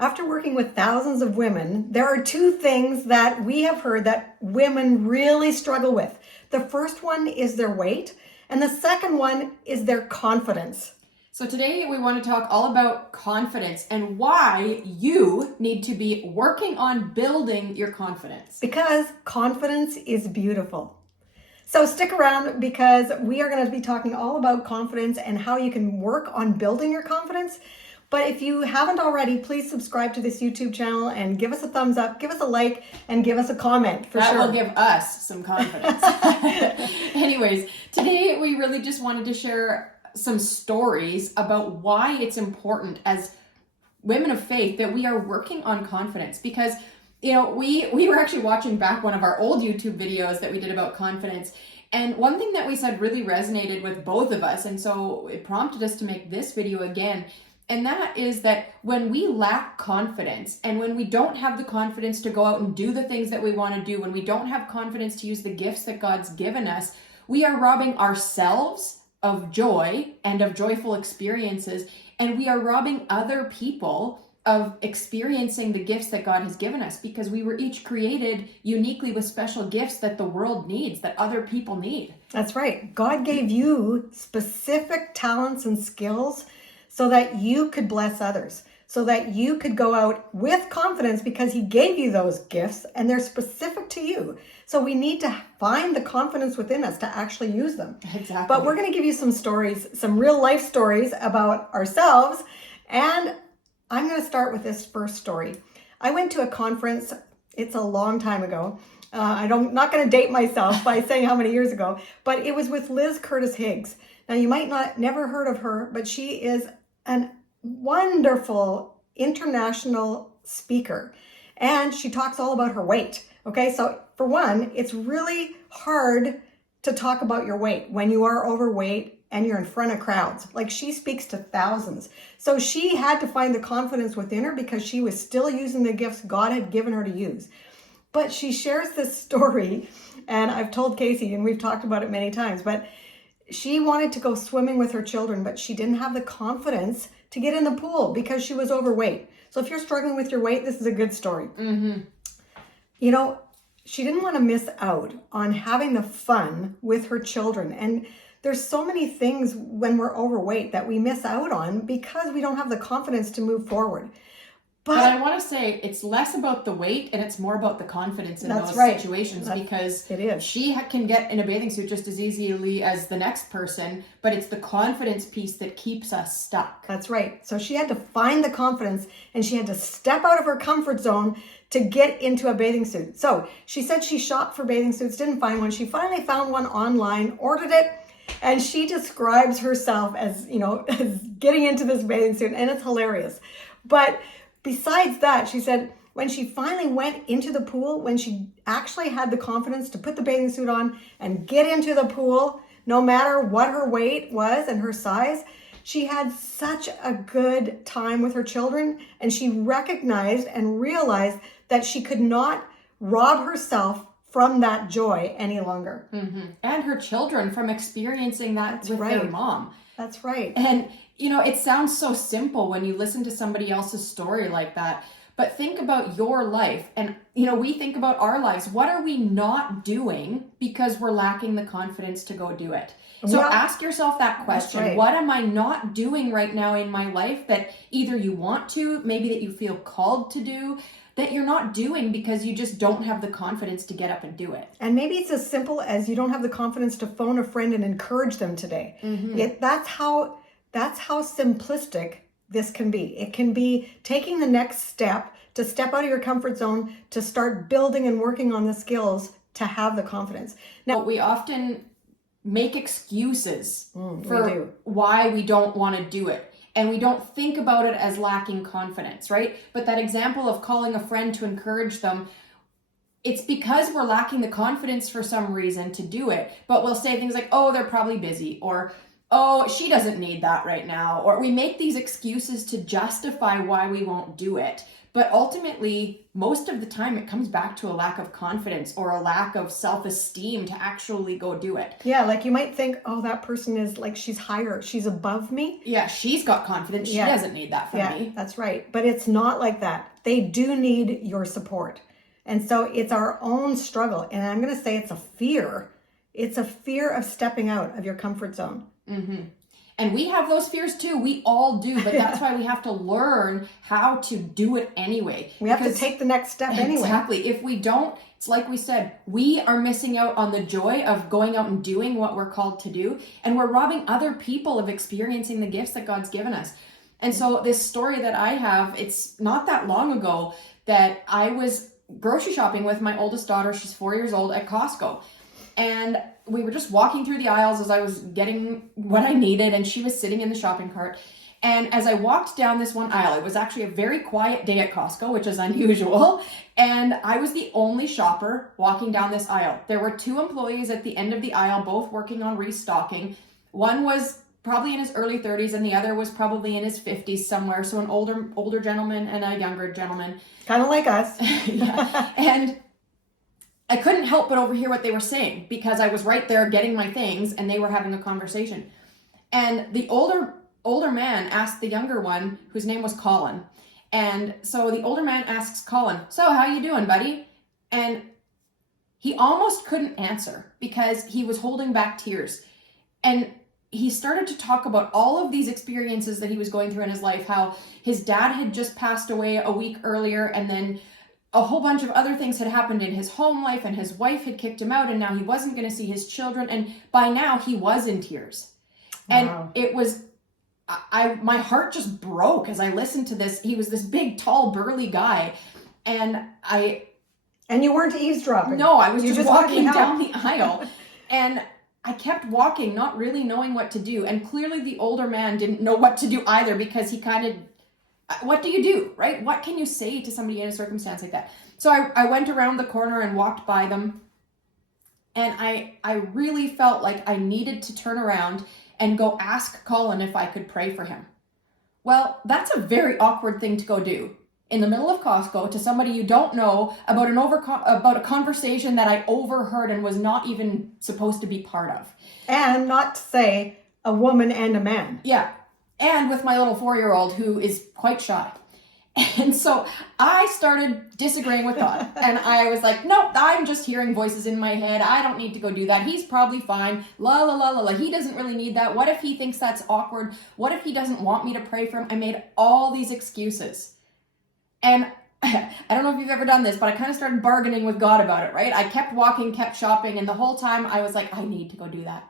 After working with thousands of women, there are two things that we have heard that women really struggle with. The first one is their weight, and the second one is their confidence. So today we want to talk all about confidence and why you need to be working on building your confidence. Because confidence is beautiful. So stick around because we are going to be talking all about confidence and how you can work on building your confidence. But if you haven't already, please subscribe to this YouTube channel and give us a thumbs up, give us a like, and give us a comment for sure. That will give us some confidence. Anyways, today we really just wanted to share some stories about why it's important as women of faith that we are working on confidence. Because, you know, we were actually watching back one of our old YouTube videos that we did about confidence. And one thing that we said really resonated with both of us. And so it prompted us to make this video again. And that is that when we lack confidence and when we don't have the confidence to go out and do the things that we want to do, when we don't have confidence to use the gifts that God's given us, we are robbing ourselves of joy and of joyful experiences. And we are robbing other people of experiencing the gifts that God has given us, because we were each created uniquely with special gifts that the world needs, that other people need. That's right. God gave you specific talents and skills so that you could bless others, so that you could go out with confidence because he gave you those gifts and they're specific to you. So we need to find the confidence within us to actually use them. Exactly. But we're going to give you some stories, some real life stories about ourselves. And I'm going to start with this first story. I went to a conference, it's a long time ago. I'm not going to date myself by saying how many years ago, but it was with Liz Curtis Higgs. Now you might not never heard of her, but she is a wonderful international speaker, and she talks all about her weight. Okay, so for one, it's really hard to talk about your weight when you are overweight and you're in front of crowds. Like, she speaks to thousands. So she had to find the confidence within her because she was still using the gifts God had given her to use. But she shares this story, and I've told Casey, and we've talked about it many times, but she wanted to go swimming with her children, but she didn't have the confidence to get in the pool because she was overweight. So if you're struggling with your weight, this is a good story. Mm-hmm. You know, she didn't want to miss out on having the fun with her children. And there's so many things when we're overweight that we miss out on because we don't have the confidence to move forward. But I want to say it's less about the weight and it's more about the confidence in those situations, because it is. She can get in a bathing suit just as easily as the next person, but it's the confidence piece that keeps us stuck. That's right. So she had to find the confidence and she had to step out of her comfort zone to get into a bathing suit. So she said she shopped for bathing suits, didn't find one. She finally found one online, ordered it, and she describes herself as, you know, as getting into this bathing suit, and it's hilarious. But besides that, she said when she finally went into the pool, when she actually had the confidence to put the bathing suit on and get into the pool, no matter what her weight was and her size, she had such a good time with her children, and she recognized and realized that she could not rob herself from that joy any longer. Mm-hmm. And her children from experiencing that with their mom. That's right. And, you know, it sounds so simple when you listen to somebody else's story like that. But think about your life. And, you know, we think about our lives. What are we not doing because we're lacking the confidence to go do it? So ask yourself that question. Right. What am I not doing right now in my life that either you want to, maybe that you feel called to do, that you're not doing because you just don't have the confidence to get up and do it? And maybe it's as simple as you don't have the confidence to phone a friend and encourage them today. Mm-hmm. That's how simplistic this can be. It can be taking the next step to step out of your comfort zone, to start building and working on the skills to have the confidence. Now, we often make excuses for why we don't want to do it. And we don't think about it as lacking confidence, right? But that example of calling a friend to encourage them, it's because we're lacking the confidence for some reason to do it. But we'll say things like, oh, they're probably busy, or, oh, she doesn't need that right now. Or we make these excuses to justify why we won't do it. But ultimately, most of the time, it comes back to a lack of confidence or a lack of self-esteem to actually go do it. Yeah, like you might think, oh, that person is like, she's higher, she's above me. Yeah, she's got confidence. She doesn't need that from me. That's right. But it's not like that. They do need your support. And so it's our own struggle. And I'm going to say it's a fear. It's a fear of stepping out of your comfort zone. Mm-hmm. And we have those fears too. We all do. But that's why we have to learn how to do it anyway. We have to take the next step anyway. Exactly. If we don't, it's like we said, we are missing out on the joy of going out and doing what we're called to do. And we're robbing other people of experiencing the gifts that God's given us. And so this story that I have, it's not that long ago that I was grocery shopping with my oldest daughter. She's 4 years old, at Costco. And we were just walking through the aisles as I was getting what I needed, and she was sitting in the shopping cart. And as I walked down this one aisle, it was actually a very quiet day at Costco, which is unusual. And I was the only shopper walking down this aisle. There were 2 employees at the end of the aisle, both working on restocking. One was probably in his early 30s, and the other was probably in his 50s somewhere. So an older gentleman and a younger gentleman. Kind of like us. Yeah. And I couldn't help but overhear what they were saying because I was right there getting my things and they were having a conversation. And the older man asked the younger one, whose name was Colin. And so the older man asks Colin, "So how you doing, buddy?" And he almost couldn't answer because he was holding back tears. And he started to talk about all of these experiences that he was going through in his life, how his dad had just passed away a week earlier, and then a whole bunch of other things had happened in his home life, and his wife had kicked him out, and now he wasn't going to see his children. And by now he was in tears. And it was, my heart just broke as I listened to this. He was this big, tall, burly guy. And you weren't eavesdropping. No, I was just walking down the aisle. And I kept walking, not really knowing what to do. And clearly the older man didn't know what to do either, because he kind of, what do you do, right? What can you say to somebody in a circumstance like that? So I went around the corner and walked by them. And I really felt like I needed to turn around and go ask Colin if I could pray for him. Well, that's a very awkward thing to go do in the middle of Costco to somebody you don't know about about a conversation that I overheard and was not even supposed to be part of. And not to say a woman and a man. Yeah. And with my little 4-year-old who is quite shy. And so I started disagreeing with God. And I was like, nope, I'm just hearing voices in my head. I don't need to go do that. He's probably fine. La, la, la, la, la. He doesn't really need that. What if he thinks that's awkward? What if he doesn't want me to pray for him? I made all these excuses. And I don't know if you've ever done this, but I kind of started bargaining with God about it, right? I kept walking, kept shopping, and the whole time I was like, I need to go do that.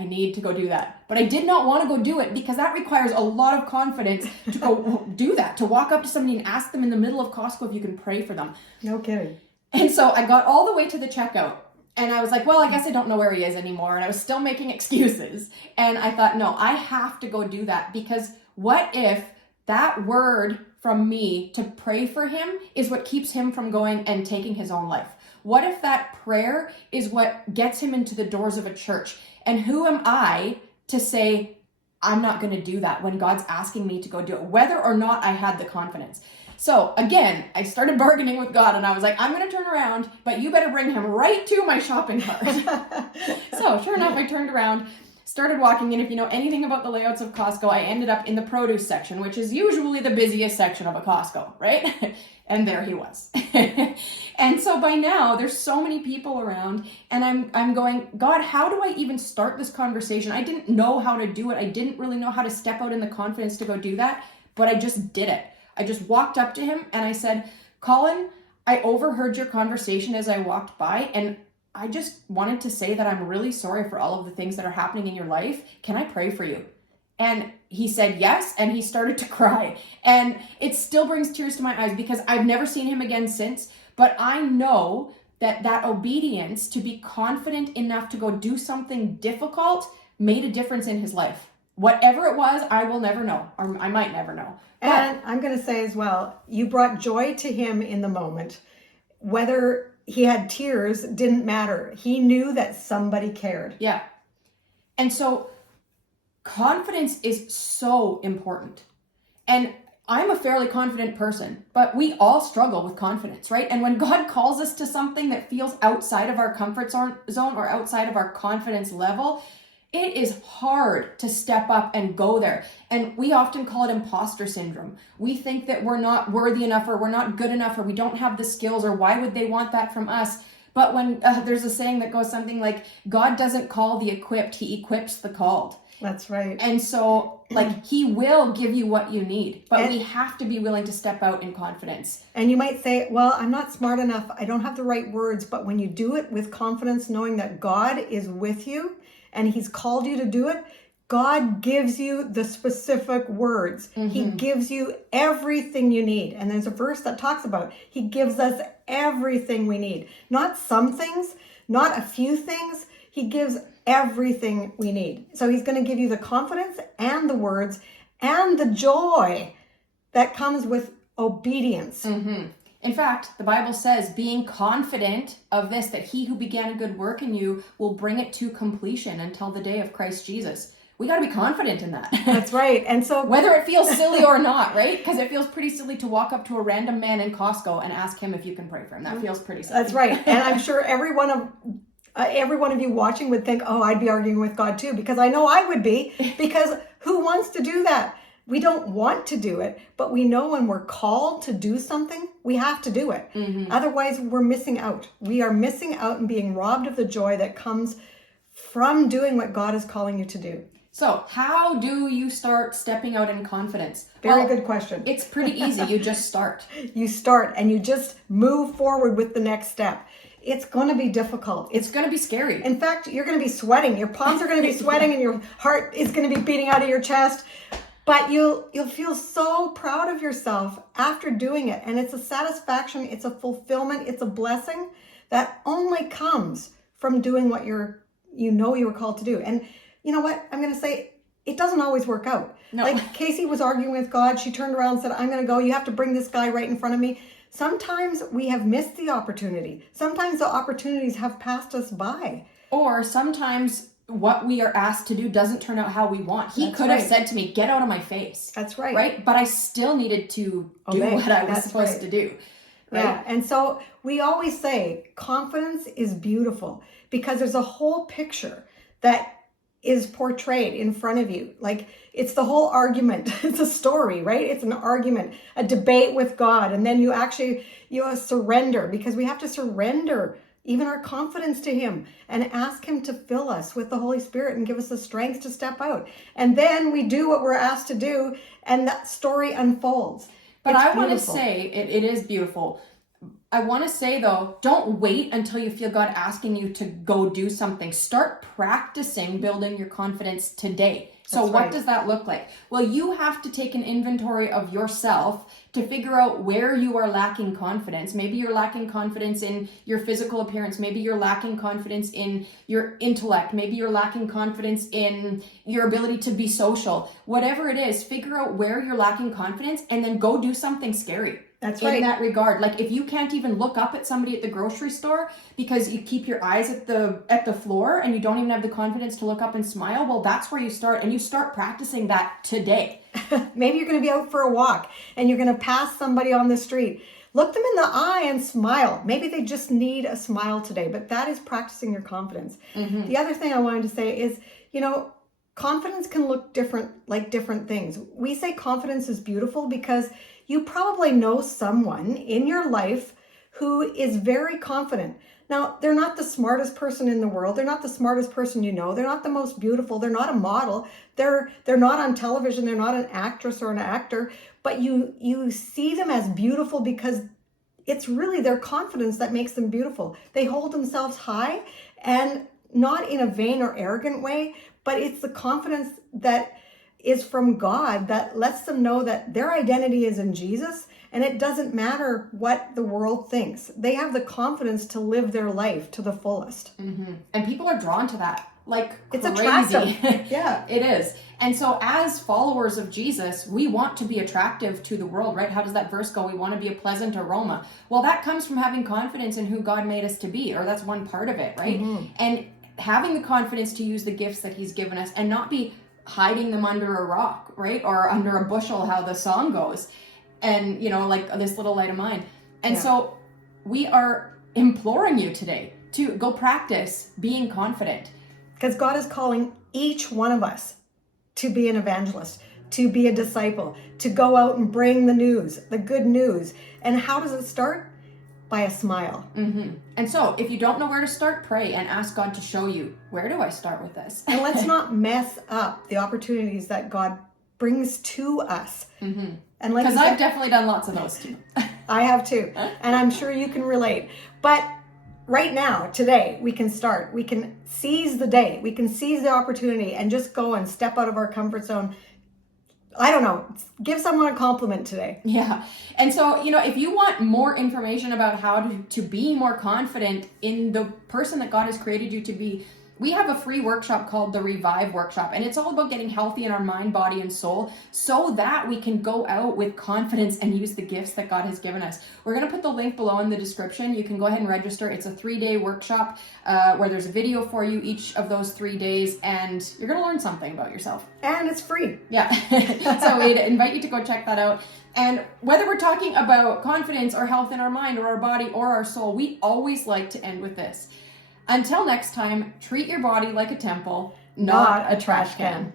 I need to go do that. But I did not want to go do it because that requires a lot of confidence to go do that, to walk up to somebody and ask them in the middle of Costco if you can pray for them. No kidding. And so I got all the way to the checkout and I was like, well, I guess I don't know where he is anymore. And I was still making excuses. And I thought, no, I have to go do that, because what if that word from me to pray for him is what keeps him from going and taking his own life? What if that prayer is what gets him into the doors of a church? And who am I to say, I'm not going to do that when God's asking me to go do it, whether or not I had the confidence? So again, I started bargaining with God and I was like, I'm going to turn around, but you better bring him right to my shopping cart. So sure enough, I turned around, started walking, and if you know anything about the layouts of Costco, I ended up in the produce section, which is usually the busiest section of a Costco, right? And there he was. And so by now, there's so many people around, and I'm going, God, how do I even start this conversation? I didn't know how to do it. I didn't really know how to step out in the confidence to go do that, but I just did it. I just walked up to him and I said, Colin, I overheard your conversation as I walked by, and I just wanted to say that I'm really sorry for all of the things that are happening in your life. Can I pray for you? And he said yes, and he started to cry. And it still brings tears to my eyes because I've never seen him again since. But I know that obedience to be confident enough to go do something difficult made a difference in his life. Whatever it was, I will never know, or I might never know. And I'm going to say as well, you brought joy to him in the moment. Whether he had tears didn't matter. He knew that somebody cared. Yeah. And so confidence is so important. And I'm a fairly confident person, but we all struggle with confidence, right? And when God calls us to something that feels outside of our comfort zone or outside of our confidence level, it is hard to step up and go there. And we often call it imposter syndrome. We think that we're not worthy enough, or we're not good enough, or we don't have the skills, or why would they want that from us? But when there's a saying that goes something like, God doesn't call the equipped, he equips the called. That's right. And so, like, he will give you what you need, but we have to be willing to step out in confidence. And you might say, well, I'm not smart enough. I don't have the right words. But when you do it with confidence, knowing that God is with you and he's called you to do it, God gives you the specific words. He gives you everything you need. And there's a verse that talks about, he gives us everything we need. Not some things, not a few things. He gives everything we need. So he's going to give you the confidence and the words and the joy that comes with obedience. In fact, the Bible says, being confident of this, that he who began a good work in you will bring it to completion until the day of Christ Jesus. We got to be confident in that. That's right. And so whether it feels silly or not, right? Because it feels pretty silly to walk up to a random man in Costco and ask him if you can pray for him. That feels pretty silly. That's right. And I'm sure every one of you watching would think, oh, I'd be arguing with God too, because I know I would be, because who wants to do that? We don't want to do it, but we know when we're called to do something, we have to do it. Otherwise, we're missing out. We are missing out and being robbed of the joy that comes from doing what God is calling you to do. So how do you start stepping out in confidence? Very good question. It's pretty easy. You just start. You start and you just move forward with the next step. It's going to be difficult. It's going to be scary. In fact, you're going to be sweating. Your palms are going to be sweating and your heart is going to be beating out of your chest. But you'll feel so proud of yourself after doing it. And it's a satisfaction, it's a fulfillment, it's a blessing that only comes from doing what you were called to do. And you know what? I'm going to say, it doesn't always work out. No. Like Casey was arguing with God. She turned around and said, I'm going to go. You have to bring this guy right in front of me. Sometimes we have missed the opportunity. Sometimes the opportunities have passed us by. Or sometimes what we are asked to do doesn't turn out how we want. He could have said to me, get out of my face. That's right. Right? But I still needed to do what I was supposed to do. Right? Yeah. And so we always say confidence is beautiful because there's a whole picture that is portrayed in front of you. Like it's the whole argument. It's a story, right? It's an argument, a debate with God. And then you surrender, because we have to surrender even our confidence to him and ask him to fill us with the Holy Spirit and give us the strength to step out. And then we do what we're asked to do and that story unfolds. But I want to say it is beautiful. I want to say, though, don't wait until you feel God asking you to go do something. Start practicing building your confidence today. So what does that look like? Well, you have to take an inventory of yourself to figure out where you are lacking confidence. Maybe you're lacking confidence in your physical appearance. Maybe you're lacking confidence in your intellect. Maybe you're lacking confidence in your ability to be social. Whatever it is, figure out where you're lacking confidence and then go do something scary. That's right. In that regard, like if you can't even look up at somebody at the grocery store because you keep your eyes at the floor and you don't even have the confidence to look up and smile, well, that's where you start, and you start practicing that today. Maybe you're going to be out for a walk and you're going to pass somebody on the street. Look them in the eye and smile. Maybe they just need a smile today, but that is practicing your confidence. The other thing I wanted to say is, confidence can look different, like different things. We say confidence is beautiful because you probably know someone in your life who is very confident. Now, they're not the smartest person in the world. They're not the smartest person you know. They're not the most beautiful. They're not a model. They're not on television. They're not an actress or an actor. But you see them as beautiful because it's really their confidence that makes them beautiful. They hold themselves high, and not in a vain or arrogant way, but it's the confidence that is from God that lets them know that their identity is in Jesus, and it doesn't matter what the world thinks. They have the confidence to live their life to the fullest. And people are drawn to that. Like it's crazy. Attractive. Yeah, it is. And so as followers of Jesus, we want to be attractive to the world, right? How does that verse go? We want to be a pleasant aroma. Well, that comes from having confidence in who God made us to be, or that's one part of it, right? And having the confidence to use the gifts that he's given us and not be hiding them under a rock, right? Or under a bushel, how the song goes. And, like this little light of mine. And so we are imploring you today to go practice being confident. Because God is calling each one of us to be an evangelist, to be a disciple, to go out and bring the news, the good news. And how does it start? By a smile. Mm-hmm. And so if you don't know where to start, pray and ask God to show you, where do I start with this? And let's not mess up the opportunities that God brings to us. Mm-hmm. And like because I've definitely done lots of those too. I have too. And I'm sure you can relate. But right now, today, we can start. We can seize the day. We can seize the opportunity and just go and step out of our comfort zone. I don't know. Give someone a compliment today. Yeah. And so, if you want more information about how to be more confident in the person that God has created you to be, we have a free workshop called the Revive Workshop, and it's all about getting healthy in our mind, body, and soul so that we can go out with confidence and use the gifts that God has given us. We're going to put the link below in the description. You can go ahead and register. It's a 3-day workshop where there's a video for you each of those 3 days, and you're going to learn something about yourself. And it's free. Yeah. So we'd invite you to go check that out. And whether we're talking about confidence or health in our mind or our body or our soul, we always like to end with this. Until next time, treat your body like a temple, not a trash can.